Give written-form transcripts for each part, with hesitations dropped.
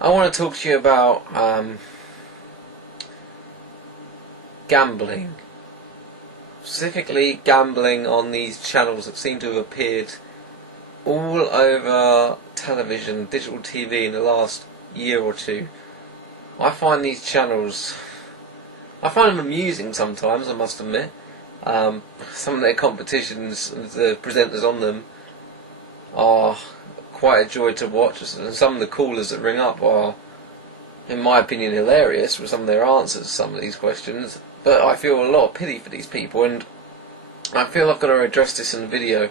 I want to talk to you about gambling. Specifically gambling on these channels that seem to have appeared all over television, digital TV in the last year or two. I find these channels, I find them amusing sometimes, I must admit. Some of their competitions, the presenters on them are quite a joy to watch, and some of the callers that ring up are, in my opinion, hilarious with some of their answers to some of these questions. But I feel a lot of pity for these people, and I feel I've got to address this in the video,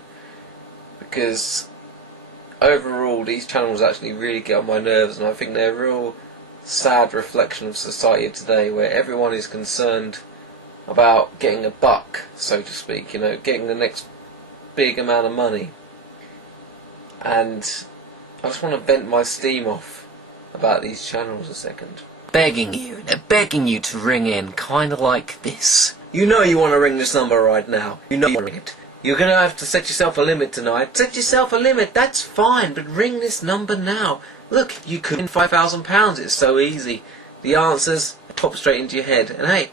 because overall these channels actually really get on my nerves, and I think they're a real sad reflection of society of today, where everyone is concerned about getting a buck, so to speak, getting the next big amount of money. And I just want to vent my steam off about these channels a second. They're begging you to ring in, kinda like this. You know you want to ring this number right now. You know you want to ring it. You're going to have to set yourself a limit tonight. Set yourself a limit, that's fine, but ring this number now. Look, you could win £5,000, it's so easy. The answers pop straight into your head. And hey,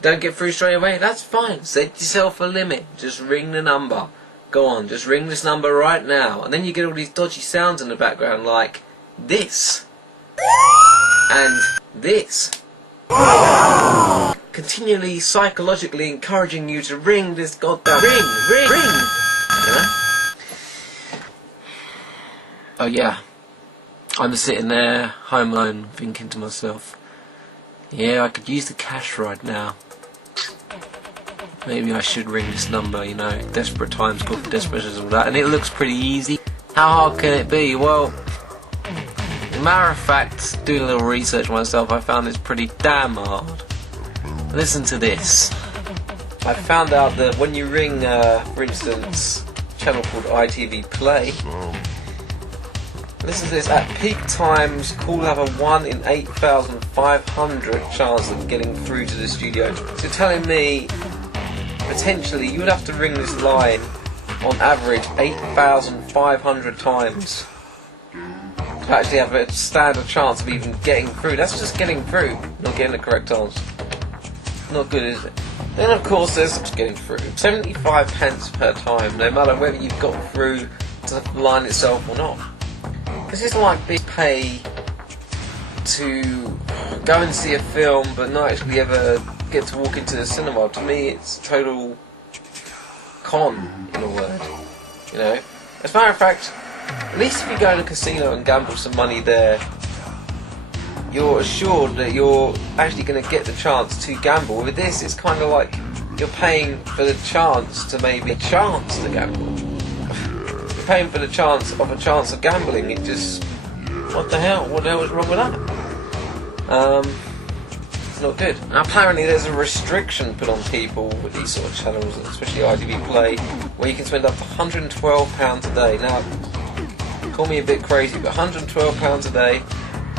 don't get through straight away, that's fine. Set yourself a limit, just ring the number. Go on, just ring this number right now. And then you get all these dodgy sounds in the background like this. And this. Continually psychologically encouraging you to ring this goddamn ring. Oh yeah, I'm sitting there home alone thinking to myself, yeah, I could use the cash right now. Maybe I should ring this number, desperate times call for desperation and all that, and it looks pretty easy. How hard can it be? Well, as a matter of fact, doing a little research myself, I found it's pretty damn hard. Listen to this. I found out that when you ring, for instance, a channel called ITV Play, listen to this, at peak times, call have a 1 in 8,500 chance of getting through to the studio. So you're telling me, potentially, you would have to ring this line on average 8,500 times to actually have a standard chance of even getting through. That's just getting through, not getting the correct answer. Not good, is it? Then of course there's just getting through. 75 pence per time, no matter whether you've got through to the line itself or not. This is like being paid to go and see a film but not actually ever get to walk into the cinema. To me it's total con, in a word. As a matter of fact, at least if you go to a casino and gamble some money there, you're assured that you're actually going to get the chance to gamble. With this, it's kind of like you're paying for the chance to maybe gamble. You're paying for the chance of gambling. It just, what the hell is wrong with that? It's not good. Now, apparently there's a restriction put on people with these sort of channels, especially ITV Play, where you can spend up to £112 a day. Now, call me a bit crazy, but £112 a day.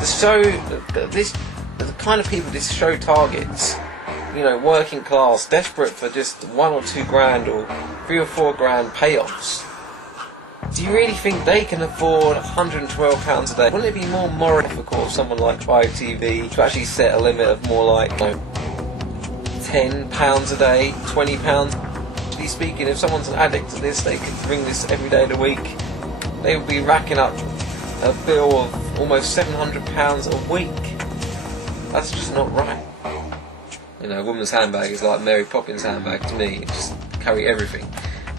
The kind of people this show targets, working class, desperate for just 1 or 2 grand or 3 or 4 grand payoffs. Do you really think they can afford £112 a day? Wouldn't it be more morally difficult for someone like ITV to actually set a limit of more like £10 a day, £20? Actually speaking, if someone's an addict to this, they could ring this every day of the week. They would be racking up a bill of almost £700 a week. That's just not right. A woman's handbag is like Mary Poppins' handbag to me. It just carry everything.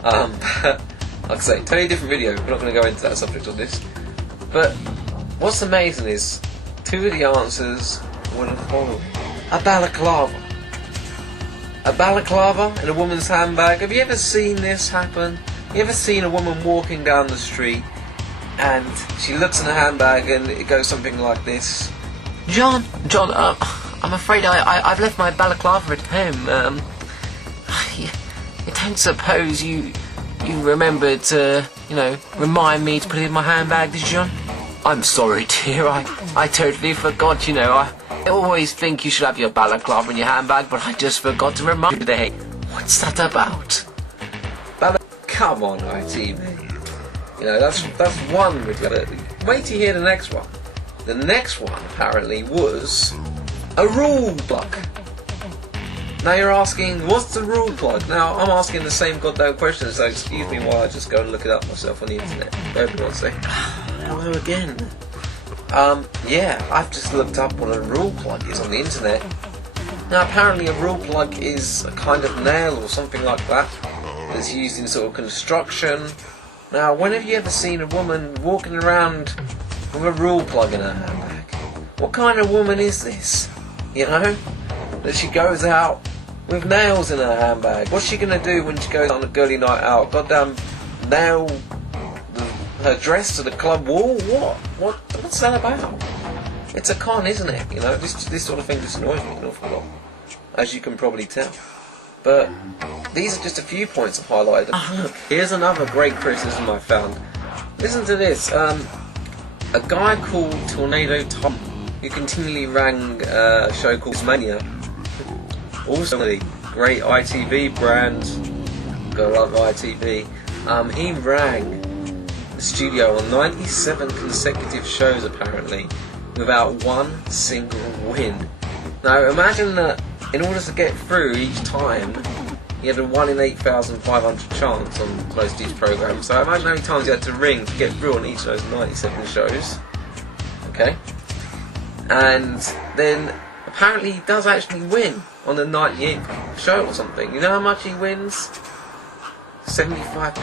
Like I say, totally different video. We're not going to go into that subject on this. But what's amazing is 2 of the answers were the following: a balaclava. A balaclava in a woman's handbag. Have you ever seen this happen? You ever seen a woman walking down the street and she looks in her handbag and it goes something like this? John, I'm afraid I've left my balaclava at home. You don't suppose you remembered to, remind me to put it in my handbag, did you, John? I'm sorry, dear, I totally forgot, I always think you should have your balaclava in your handbag, but I just forgot to remind you today. What's that about? Come on, ITV. That's one with it. Wait to hear the next one. The next one, apparently, was a rule plug. Now you're asking, what's the rule plug? Now, I'm asking the same goddamn question, so excuse me while I just go and look it up myself on the internet. Everyone say, hello again. Yeah, I've just looked up what a rule plug is on the internet. Now, apparently a rule plug is a kind of nail or something like that that's used in sort of construction. Now, when have you ever seen a woman walking around with a rule plug in her handbag? What kind of woman is this? You know? That she goes out with nails in her handbag. What's she gonna do when she goes on a girly night out? Goddamn nail her dress to the club wall? What's that about? It's a con, isn't it? You know, this sort of thing just annoys me an awful lot, as you can probably tell. But these are just a few points I've highlighted. Look, here's another great criticism I found. Listen to this. A guy called Tornado Tom, who continually rang a show called Mania, also a great ITV brand, gotta love ITV. He rang the studio on 97 consecutive shows apparently, without one single win. Now imagine that in order to get through each time, he had a 1 in 8,500 chance on most of these programmes. So imagine how many times he had to ring to get through on each of those 97 shows. Okay? And then apparently he does actually win on the 98th show or something. You know how much he wins? £75.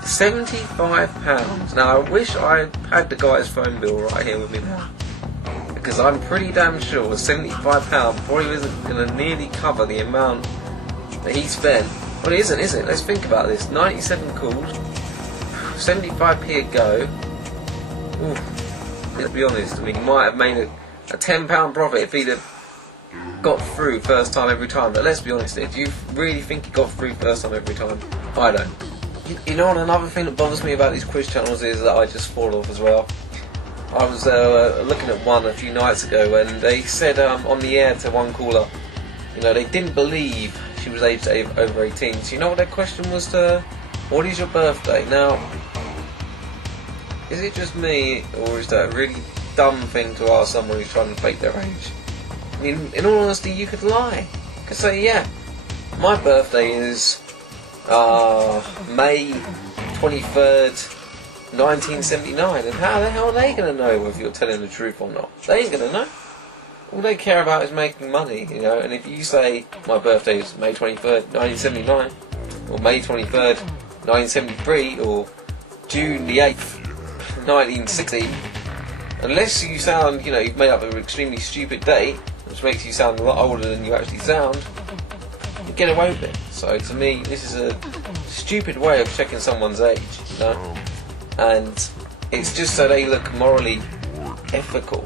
£75. Now I wish I had the guy's phone bill right here with me now, because I'm pretty damn sure £75 probably isn't going to nearly cover the amount that he spent. Well, it isn't, is it? Let's think about this. 97 calls, 75p a go. Ooh, let's be honest, I mean, he might have made a £10 profit if he'd have got through first time every time. But let's be honest, do you really think he got through first time every time? I don't. You know what, another thing that bothers me about these quiz channels is that I just fall off as well. I was looking at one a few nights ago, and they said on the air to one caller, you know, they didn't believe she was aged over 18. So you know what their question was to her? What is your birthday? Now, is it just me, or is that a really dumb thing to ask someone who's trying to fake their age? I mean, in all honesty, you could lie. You could say, yeah, my birthday is May 23rd, 1979, and how the hell are they going to know if you're telling the truth or not? They ain't going to know. All they care about is making money, you know, and if you say, my birthday is May 23rd, 1979, or May 23rd, 1973, or June the 8th, 1960, unless you sound, you know, you've made up an extremely stupid date, which makes you sound a lot older than you actually sound, you get away with it. So to me, this is a stupid way of checking someone's age, you know, and it's just so they look morally ethical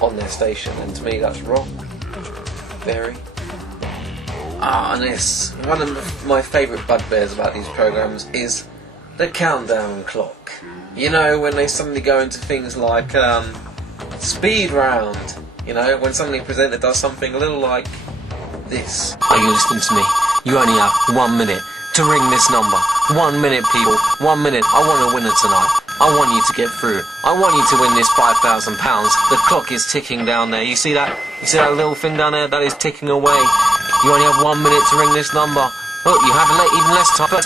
on their station, and to me that's wrong. Very. And this, one of my favourite bugbears about these programmes is the countdown clock. You know, when they suddenly go into things like speed round, you know, when suddenly a presenter does something a little like this. Are you listening to me? You only have 1 minute to ring this number. 1 minute, people. 1 minute. I want a winner tonight. I want you to get through. I want you to win this £5,000. The clock is ticking down there. You see that? You see that little thing down there? That is ticking away. You only have 1 minute to ring this number. Look, you have even less time. 30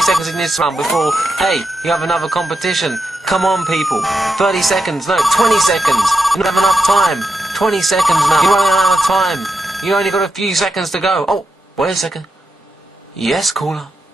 seconds in this round before, hey, you have another competition. Come on, people. 30 seconds. No, 20 seconds. You don't have enough time. 20 seconds now. You're running out of time. You only got a few seconds to go. Oh, wait a second. Yes, caller.